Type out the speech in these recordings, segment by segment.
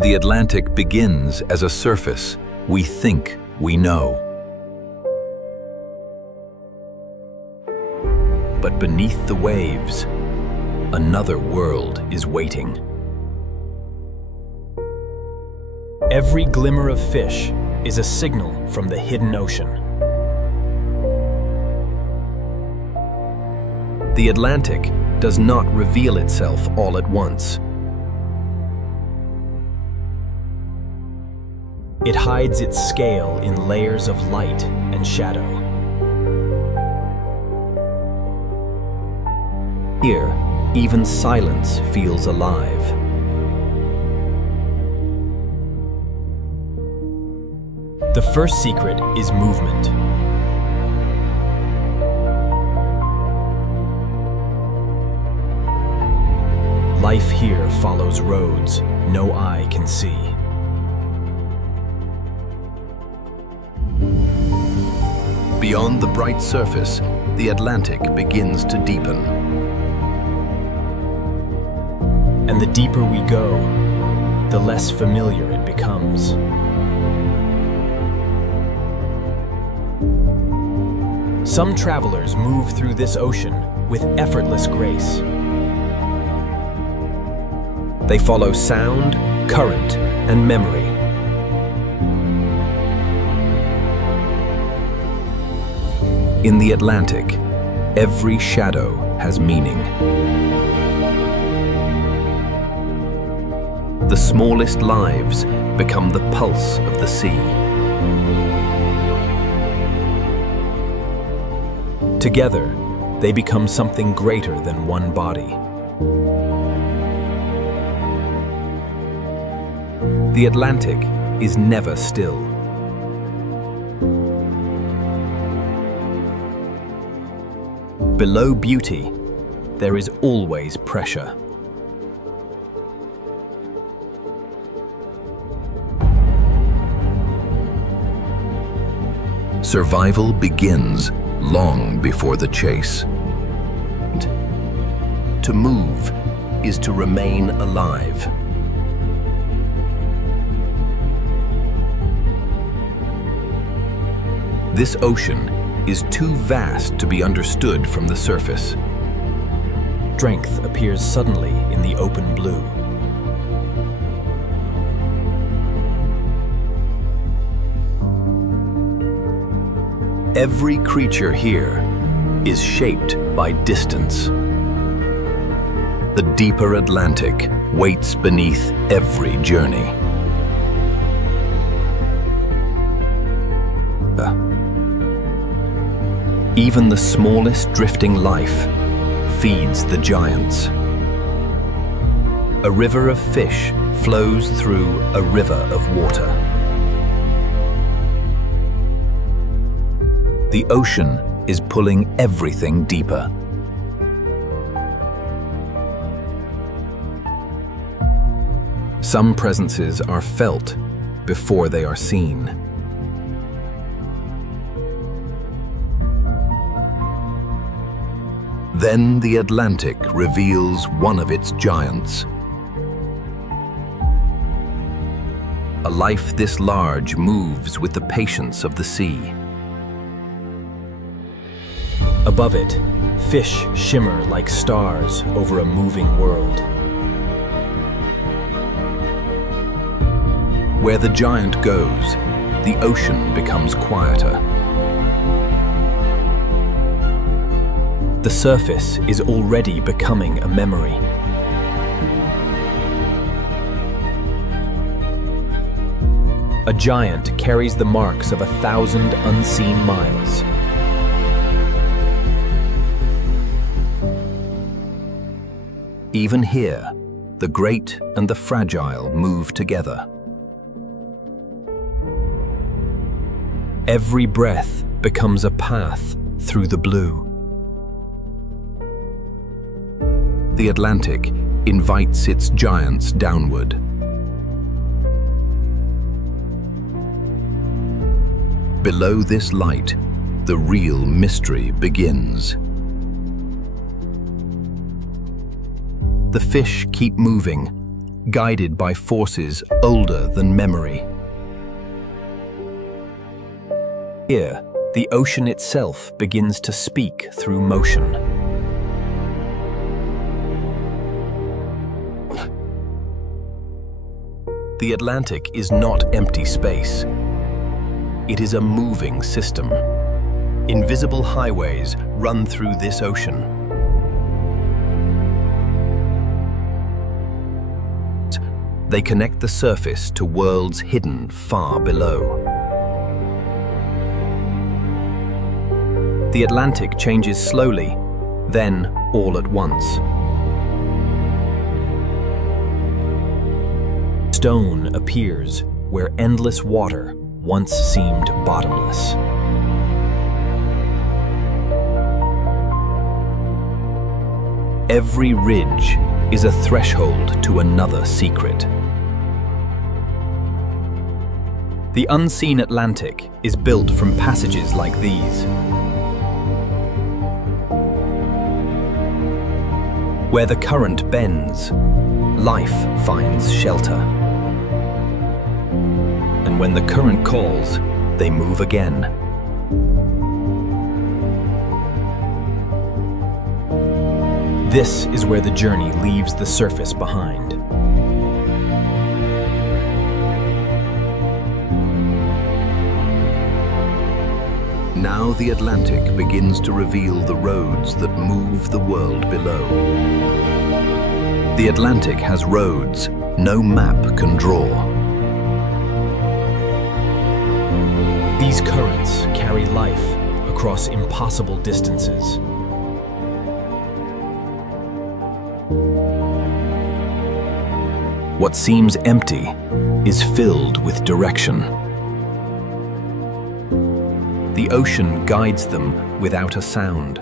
The Atlantic begins as a surface we think we know. But beneath the waves, another world is waiting. Every glimmer of fish is a signal from the hidden ocean. The Atlantic does not reveal itself all at once. It hides its scale in layers of light and shadow. Here, even silence feels alive. The first secret is movement. Life here follows roads no eye can see. Beyond the bright surface, the Atlantic begins to deepen. And the deeper we go, the less familiar it becomes. Some travelers move through this ocean with effortless grace. They follow sound, current, and memory. In the Atlantic, every shadow has meaning. The smallest lives become the pulse of the sea. Together, they become something greater than one body. The Atlantic is never still. Below beauty, there is always pressure. Survival begins long before the chase. To move is to remain alive. This ocean is too vast to be understood from the surface. Strength appears suddenly in the open blue. Every creature here is shaped by distance. The deeper Atlantic waits beneath every journey. Even the smallest drifting life feeds the giants. A river of fish flows through a river of water. The ocean is pulling everything deeper. Some presences are felt before they are seen. Then the Atlantic reveals one of its giants. A life this large moves with the patience of the sea. Above it, fish shimmer like stars over a moving world. Where the giant goes, the ocean becomes quieter. The surface is already becoming a memory. A giant carries the marks of 1,000 unseen miles. Even here, the great and the fragile move together. Every breath becomes a path through the blue. The Atlantic invites its giants downward. Below this light, the real mystery begins. The fish keep moving, guided by forces older than memory. Here, the ocean itself begins to speak through motion. The Atlantic is not empty space. It is a moving system. Invisible highways run through this ocean. They connect the surface to worlds hidden far below. The Atlantic changes slowly, then all at once. Stone appears where endless water once seemed bottomless. Every ridge is a threshold to another secret. The unseen Atlantic is built from passages like these. Where the current bends, life finds shelter. And when the current calls, they move again. This is where the journey leaves the surface behind. Now the Atlantic begins to reveal the roads that move the world below. The Atlantic has roads no map can draw. These currents carry life across impossible distances. What seems empty is filled with direction. The ocean guides them without a sound.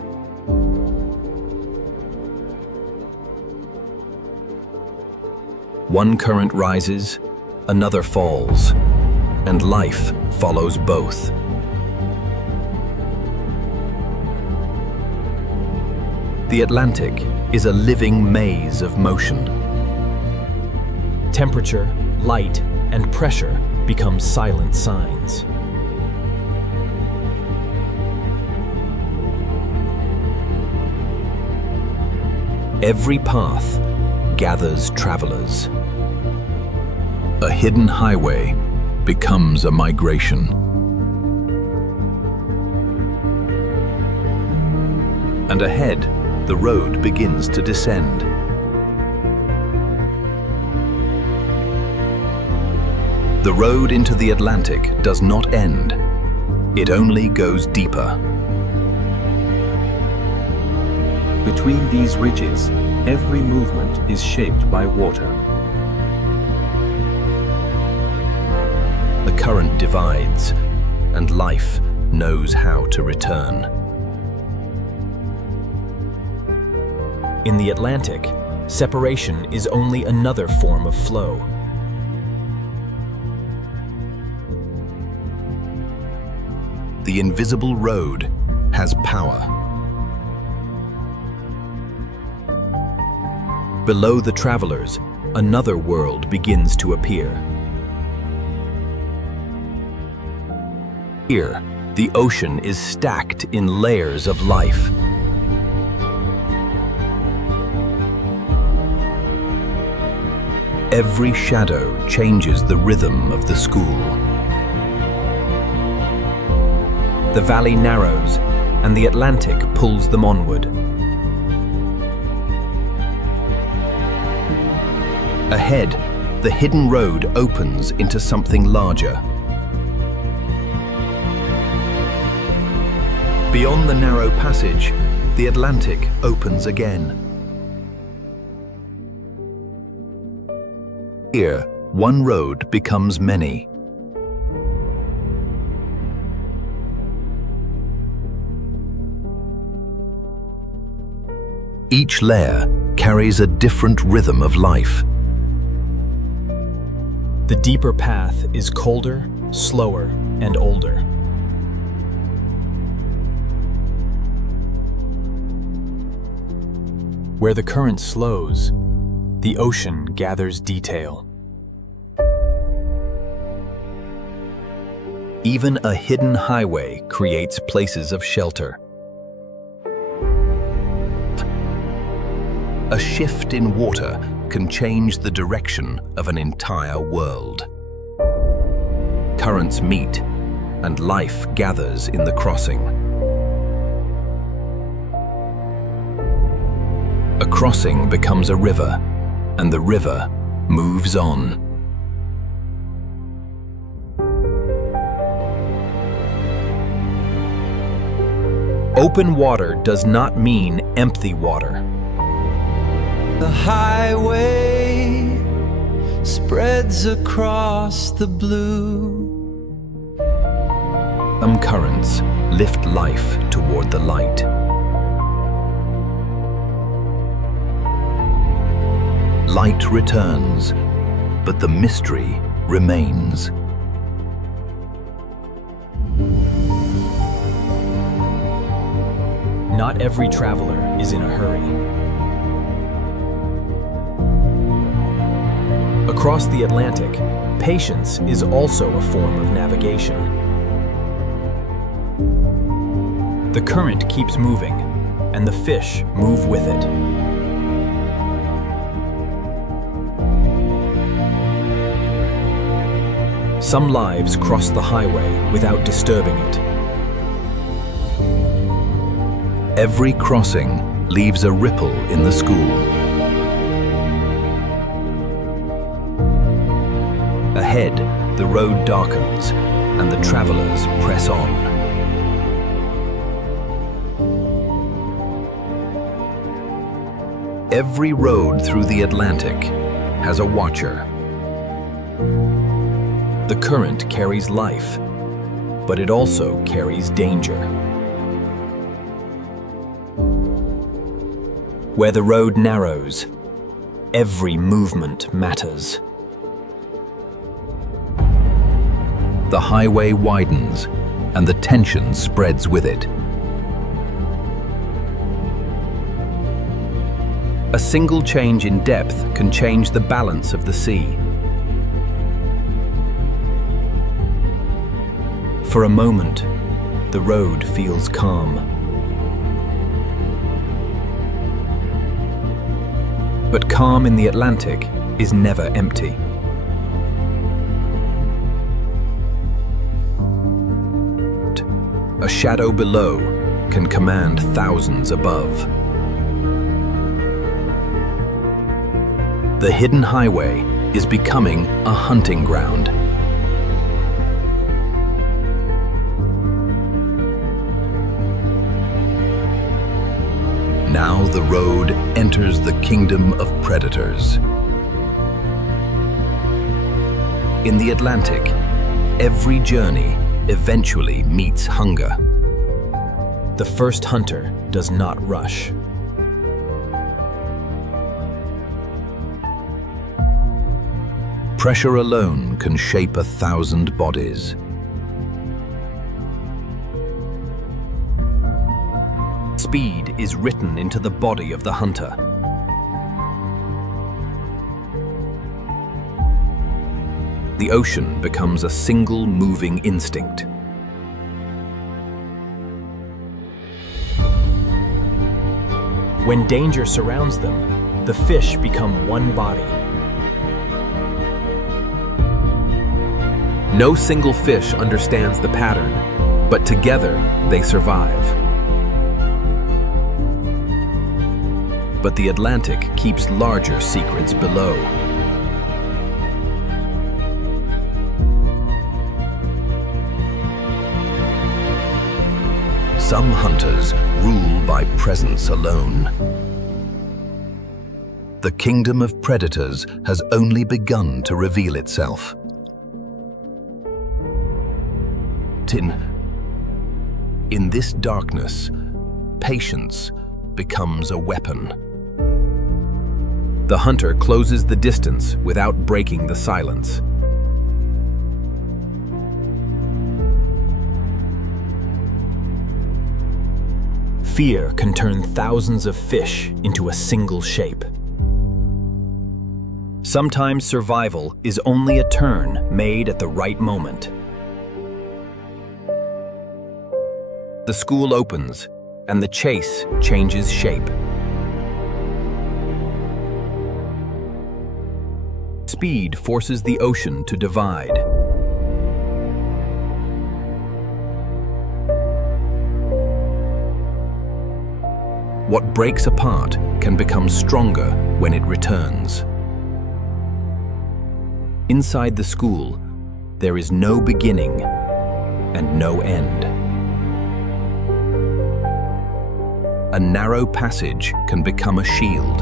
One current rises, another falls, and life follows both. The Atlantic is a living maze of motion. Temperature, light, and pressure become silent signs. Every path gathers travelers. A hidden highway becomes a migration. And ahead, the road begins to descend. The road into the Atlantic does not end. It only goes deeper. Between these ridges, every movement is shaped by water. The current divides, and life knows how to return. In the Atlantic, separation is only another form of flow. The invisible road has power. Below the travelers, another world begins to appear. Here, the ocean is stacked in layers of life. Every shadow changes the rhythm of the school. The valley narrows, and the Atlantic pulls them onward. Ahead, the hidden road opens into something larger. Beyond the narrow passage, the Atlantic opens again. Here, one road becomes many. Each layer carries a different rhythm of life. The deeper path is colder, slower, and older. Where the current slows, The ocean gathers detail. Even a hidden highway creates places of shelter. A shift in water can change the direction of an entire world. Currents meet, and life gathers in the crossing. A crossing becomes a river, and the river moves on. Open water does not mean empty water. The highway spreads across the blue. Some currents lift life toward the light. Light returns, but the mystery remains. Not every traveler is in a hurry. Across the Atlantic, patience is also a form of navigation. The current keeps moving, and the fish move with it. Some lives cross the highway without disturbing it. Every crossing leaves a ripple in the school. Ahead, the road darkens, and the travelers press on. Every road through the Atlantic has a watcher. The current carries life, but it also carries danger. Where the road narrows, every movement matters. The highway widens, and the tension spreads with it. A single change in depth can change the balance of the sea. For a moment, the road feels calm. But calm in the Atlantic is never empty. A shadow below can command thousands above. The hidden highway is becoming a hunting ground. Now the road enters the kingdom of predators. In the Atlantic, every journey eventually meets hunger. The first hunter does not rush. Pressure alone can shape 1,000 bodies. Speed is written into the body of the hunter. The ocean becomes a single moving instinct. When danger surrounds them, the fish become one body. No single fish understands the pattern, but together they survive. But the Atlantic keeps larger secrets below. Some hunters rule by presence alone. The kingdom of predators has only begun to reveal itself. In this darkness, patience becomes a weapon. The hunter closes the distance without breaking the silence. Fear can turn thousands of fish into a single shape. Sometimes survival is only a turn made at the right moment. The school opens, and the chase changes shape. Speed forces the ocean to divide. What breaks apart can become stronger when it returns. Inside the school, there is no beginning and no end. A narrow passage can become a shield.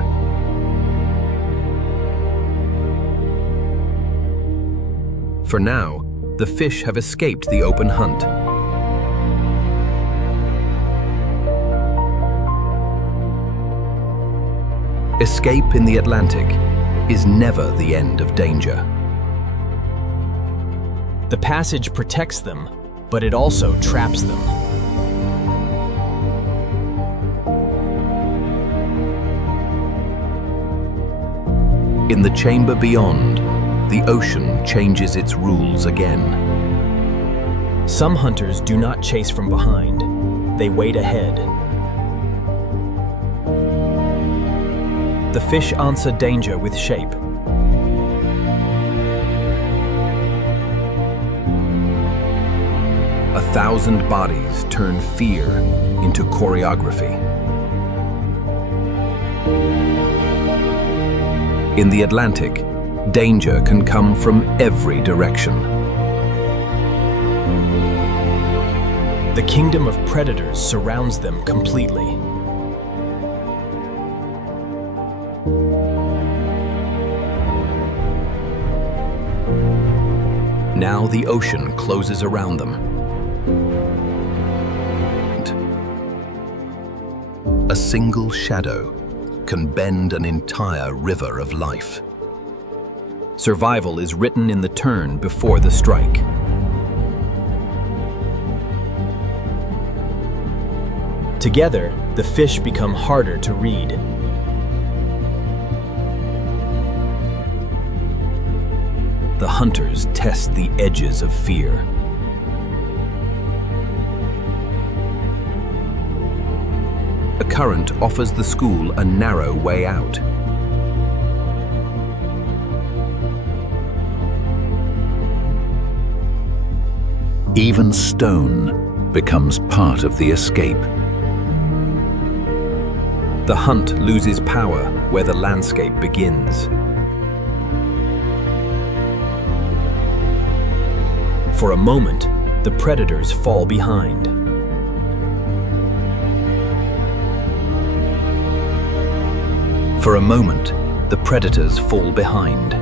For now, the fish have escaped the open hunt. Escape in the Atlantic is never the end of danger. The passage protects them, but it also traps them. In the chamber beyond, the ocean changes its rules again. Some hunters do not chase from behind. They wait ahead. The fish answer danger with shape. A thousand bodies turn fear into choreography. In the Atlantic, danger can come from every direction. The kingdom of predators surrounds them completely. Now the ocean closes around them. A single shadow can bend an entire river of life. Survival is written in the turn before the strike. Together, the fish become harder to read. The hunters test the edges of fear. A current offers the school a narrow way out. Even stone becomes part of the escape. The hunt loses power where the landscape begins. For a moment, the predators fall behind. For a moment, the predators fall behind.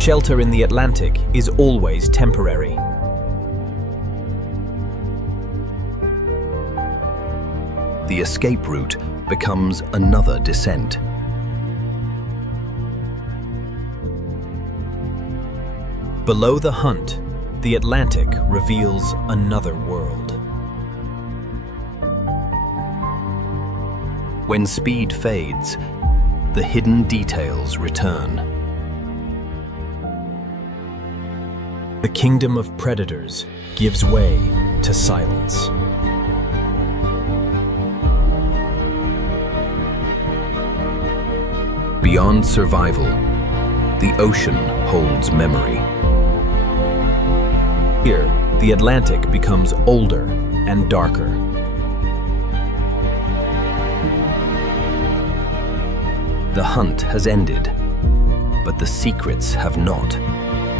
Shelter in the Atlantic is always temporary. The escape route becomes another descent. Below the hunt, the Atlantic reveals another world. When speed fades, the hidden details return. The kingdom of predators gives way to silence. Beyond survival, the ocean holds memory. Here, the Atlantic becomes older and darker. The hunt has ended, but the secrets have not.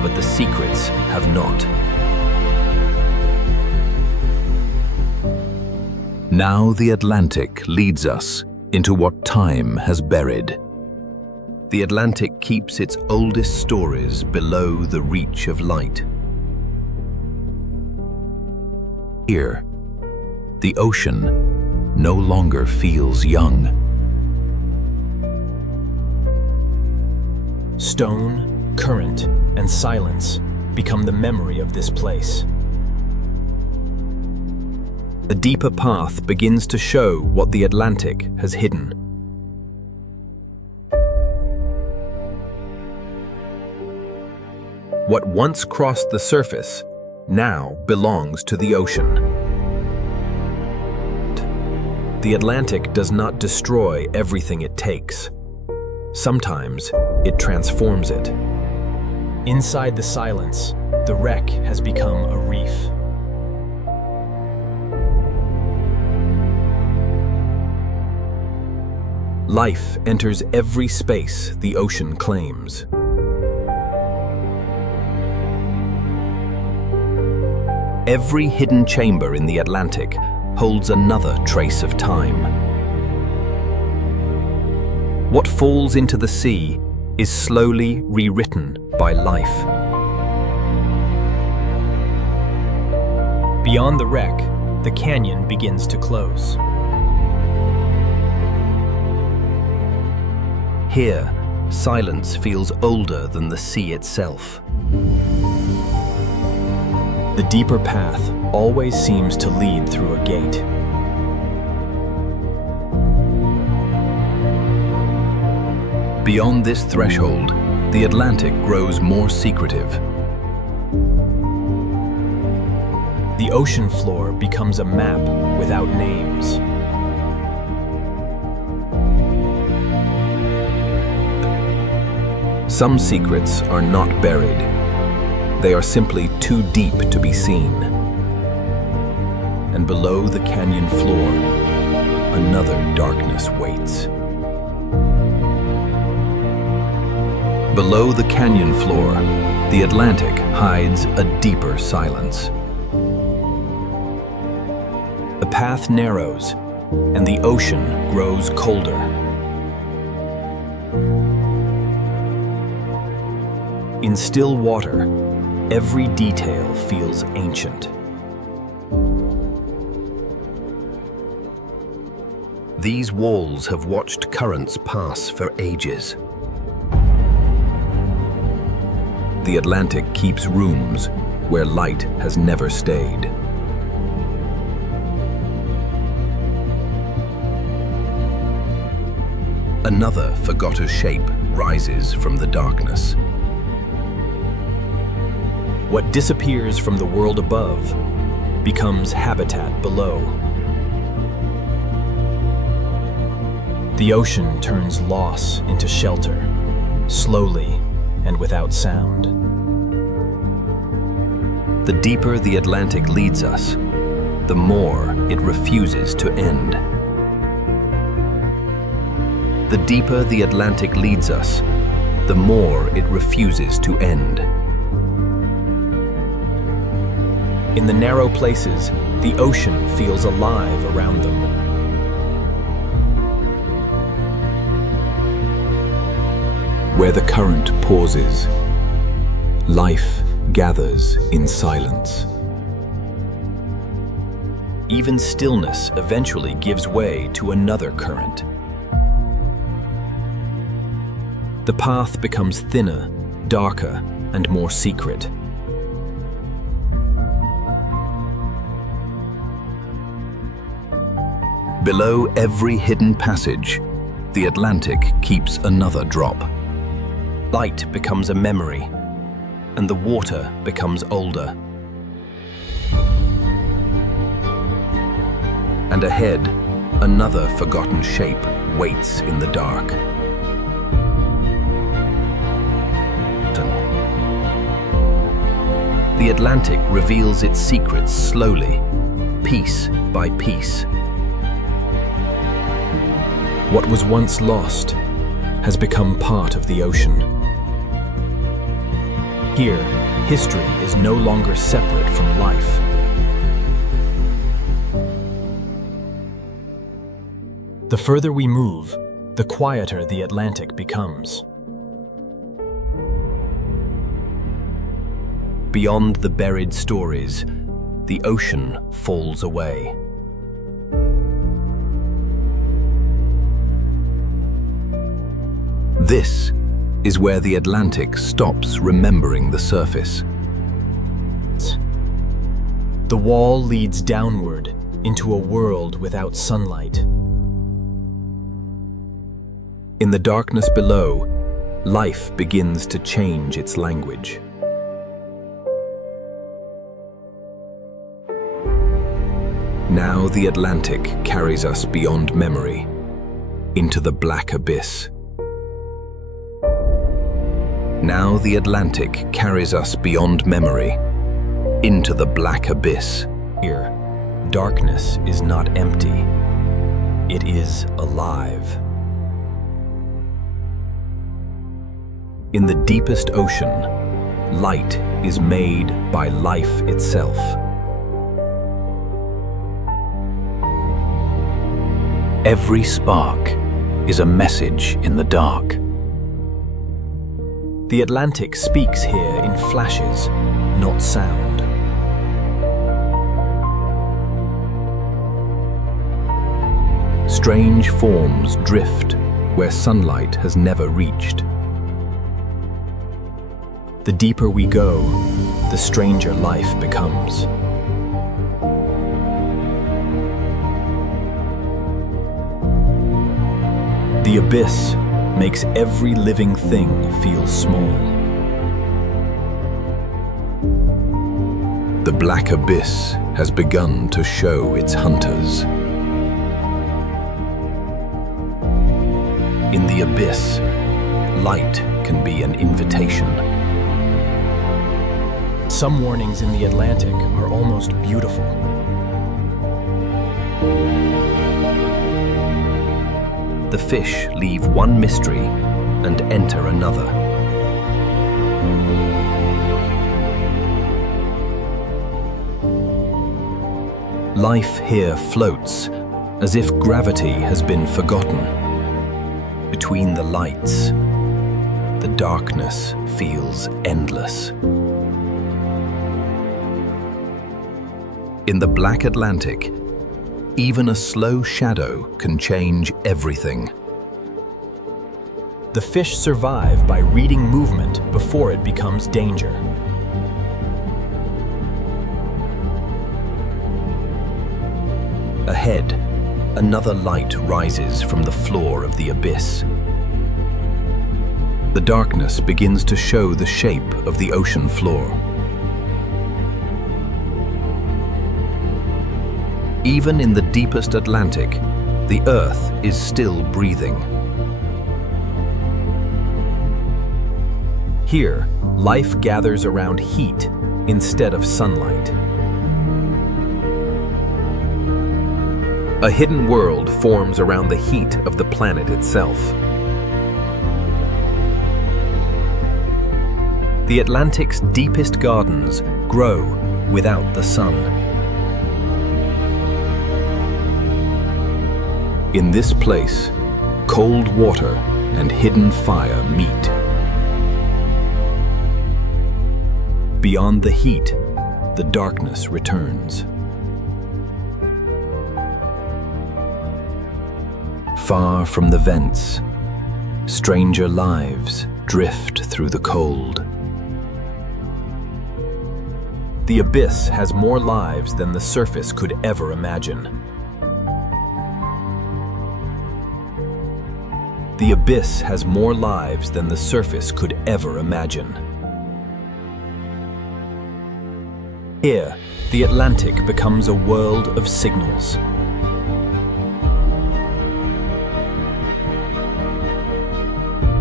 But the secrets have not. Now the Atlantic leads us into what time has buried. The Atlantic keeps its oldest stories below the reach of light. Here, the ocean no longer feels young. Stone, current, and silence become the memory of this place. The deeper path begins to show what the Atlantic has hidden. What once crossed the surface now belongs to the ocean. The Atlantic does not destroy everything it takes. Sometimes it transforms it. Inside the silence, the wreck has become a reef. Life enters every space the ocean claims. Every hidden chamber in the Atlantic holds another trace of time. What falls into the sea is slowly rewritten by life. Beyond the wreck, the canyon begins to close. Here, silence feels older than the sea itself. The deeper path always seems to lead through a gate. Beyond this threshold, the Atlantic grows more secretive. The ocean floor becomes a map without names. Some secrets are not buried. They are simply too deep to be seen. And below the canyon floor, another darkness waits. Below the canyon floor, the Atlantic hides a deeper silence. The path narrows, and the ocean grows colder. In still water, every detail feels ancient. These walls have watched currents pass for ages. The Atlantic keeps rooms where light has never stayed. Another forgotten shape rises from the darkness. What disappears from the world above becomes habitat below. The ocean turns loss into shelter, slowly and without sound. The deeper the Atlantic leads us, the more it refuses to end. The deeper the Atlantic leads us, the more it refuses to end. In the narrow places, the ocean feels alive around them. Where the current pauses, life gathers in silence. Even stillness eventually gives way to another current. The path becomes thinner, darker, and more secret. Below every hidden passage, the Atlantic keeps another drop. Light becomes a memory, and the water becomes older. And ahead, another forgotten shape waits in the dark. The Atlantic reveals its secrets slowly, piece by piece. What was once lost has become part of the ocean. Here, history is no longer separate from life. The further we move, the quieter the Atlantic becomes. Beyond the buried stories, the ocean falls away. This is where the Atlantic stops remembering the surface. The wall leads downward into a world without sunlight. In the darkness below, life begins to change its language. Now the Atlantic carries us beyond memory, into the black abyss. Now the Atlantic carries us beyond memory, into the black abyss. Here, darkness is not empty. It is alive. In the deepest ocean, light is made by life itself. Every spark is a message in the dark. The Atlantic speaks here in flashes, not sound. Strange forms drift where sunlight has never reached. The deeper we go, the stranger life becomes. The abyss makes every living thing feel small. The black abyss has begun to show its hunters. In the abyss, light can be an invitation. Some warnings in the Atlantic are almost beautiful. The fish leave one mystery and enter another. Life here floats as if gravity has been forgotten. Between the lights, the darkness feels endless. In the black Atlantic, even a slow shadow can change everything. The fish survive by reading movement before it becomes danger. Ahead, another light rises from the floor of the abyss. The darkness begins to show the shape of the ocean floor. Even in the deepest Atlantic, the Earth is still breathing. Here, life gathers around heat instead of sunlight. A hidden world forms around the heat of the planet itself. The Atlantic's deepest gardens grow without the sun. In this place, cold water and hidden fire meet. Beyond the heat, the darkness returns. Far from the vents, stranger lives drift through the cold. The abyss has more lives than the surface could ever imagine. The abyss has more lives than the surface could ever imagine. Here, the Atlantic becomes a world of signals.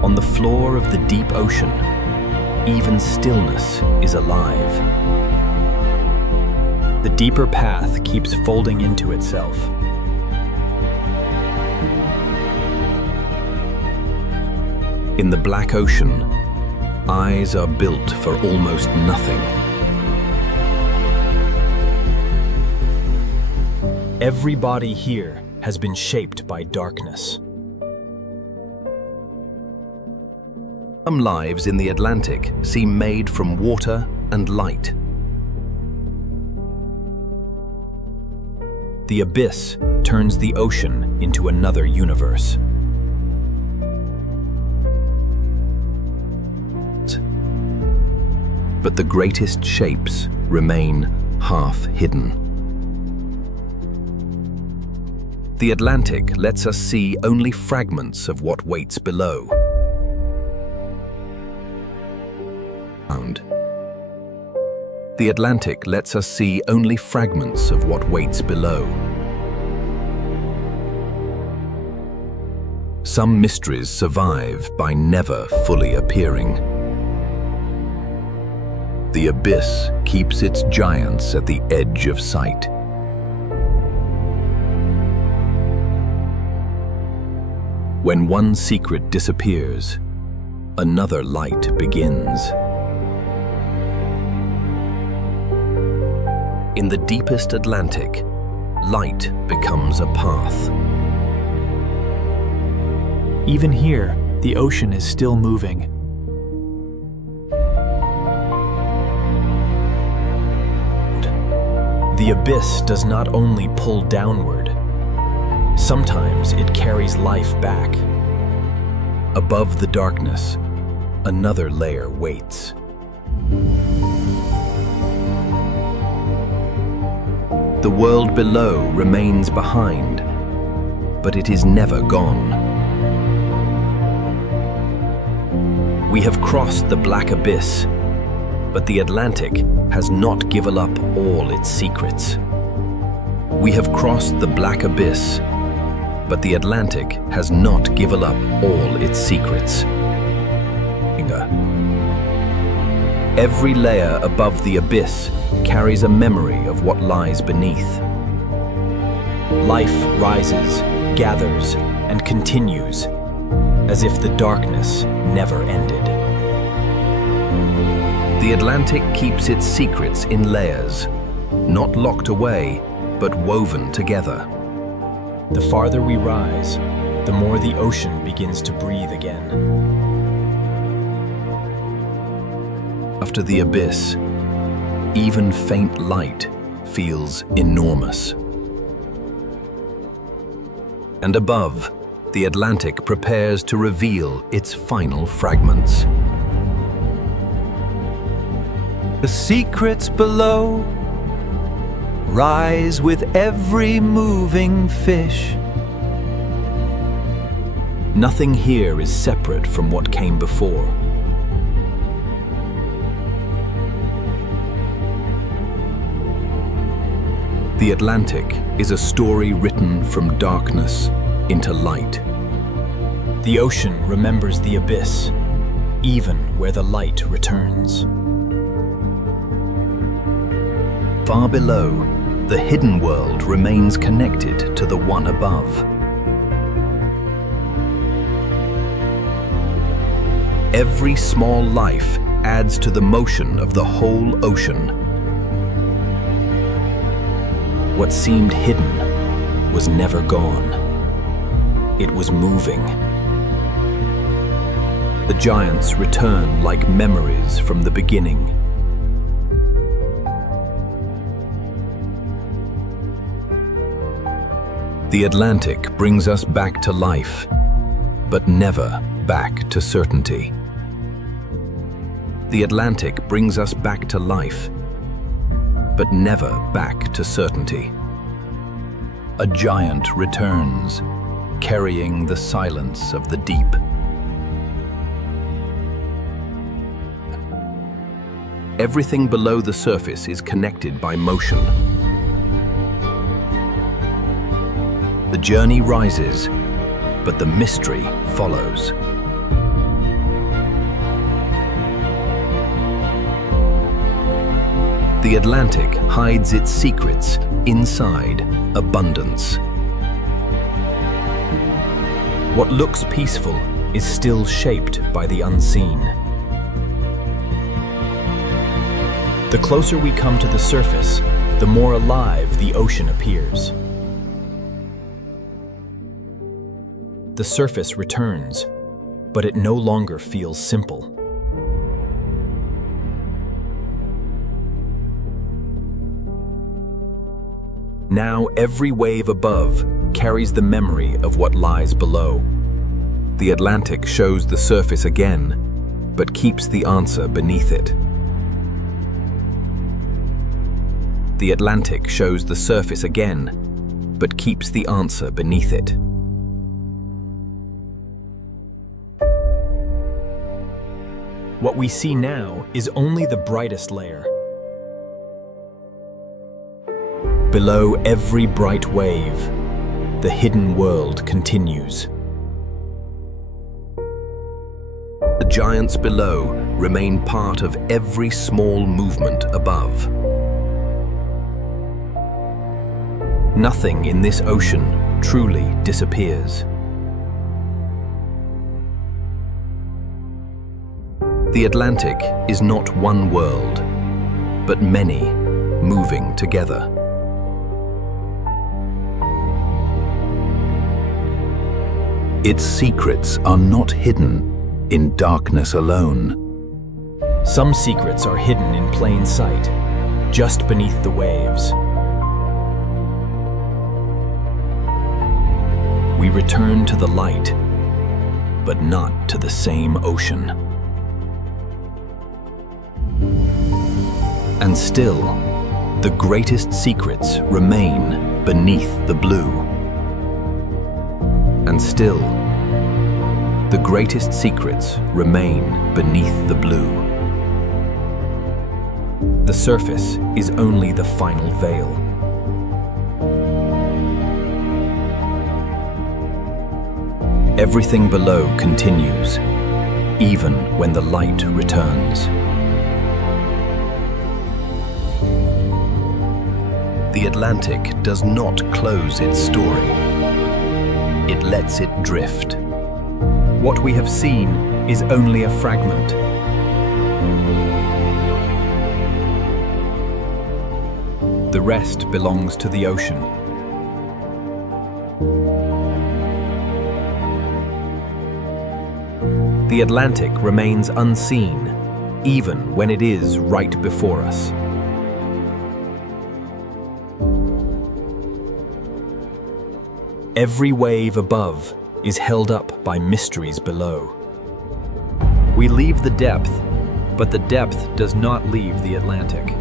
On the floor of the deep ocean, even stillness is alive. The deeper path keeps folding into itself. In the black ocean, eyes are built for almost nothing. Every body here has been shaped by darkness. Some lives in the Atlantic seem made from water and light. The abyss turns the ocean into another universe. But the greatest shapes remain half hidden. The Atlantic lets us see only fragments of what waits below. The Atlantic lets us see only fragments of what waits below. Some mysteries survive by never fully appearing. The abyss keeps its giants at the edge of sight. When one secret disappears, another light begins. In the deepest Atlantic, light becomes a path. Even here, the ocean is still moving. The abyss does not only pull downward, sometimes it carries life back. Above the darkness, another layer waits. The world below remains behind, but it is never gone. We have crossed the black abyss, but the Atlantic has not given up all its secrets. We have crossed the black abyss, but the Atlantic has not given up all its secrets. Every layer above the abyss carries a memory of what lies beneath. Life rises, gathers, and continues, as if the darkness never ended. The Atlantic keeps its secrets in layers, not locked away, but woven together. The farther we rise, the more the ocean begins to breathe again. After the abyss, even faint light feels enormous. And above, the Atlantic prepares to reveal its final fragments. The secrets below rise with every moving fish. Nothing here is separate from what came before. The Atlantic is a story written from darkness into light. The ocean remembers the abyss, even where the light returns. Far below, the hidden world remains connected to the one above. Every small life adds to the motion of the whole ocean. What seemed hidden was never gone. It was moving. The giants return like memories from the beginning. The Atlantic brings us back to life, but never back to certainty. The Atlantic brings us back to life, but never back to certainty. A giant returns, carrying the silence of the deep. Everything below the surface is connected by motion. The journey rises, but the mystery follows. The Atlantic hides its secrets inside abundance. What looks peaceful is still shaped by the unseen. The closer we come to the surface, the more alive the ocean appears. The surface returns, but it no longer feels simple. Now every wave above carries the memory of what lies below. The Atlantic shows the surface again, but keeps the answer beneath it. The Atlantic shows the surface again, but keeps the answer beneath it. What we see now is only the brightest layer. Below every bright wave, the hidden world continues. The giants below remain part of every small movement above. Nothing in this ocean truly disappears. The Atlantic is not one world, but many moving together. Its secrets are not hidden in darkness alone. Some secrets are hidden in plain sight, just beneath the waves. We return to the light, but not to the same ocean. And still, the greatest secrets remain beneath the blue. And still, the greatest secrets remain beneath the blue. The surface is only the final veil. Everything below continues, even when the light returns. The Atlantic does not close its story. It lets it drift. What we have seen is only a fragment. The rest belongs to the ocean. The Atlantic remains unseen, even when it is right before us. Every wave above is held up by mysteries below. We leave the depth, but the depth does not leave the Atlantic.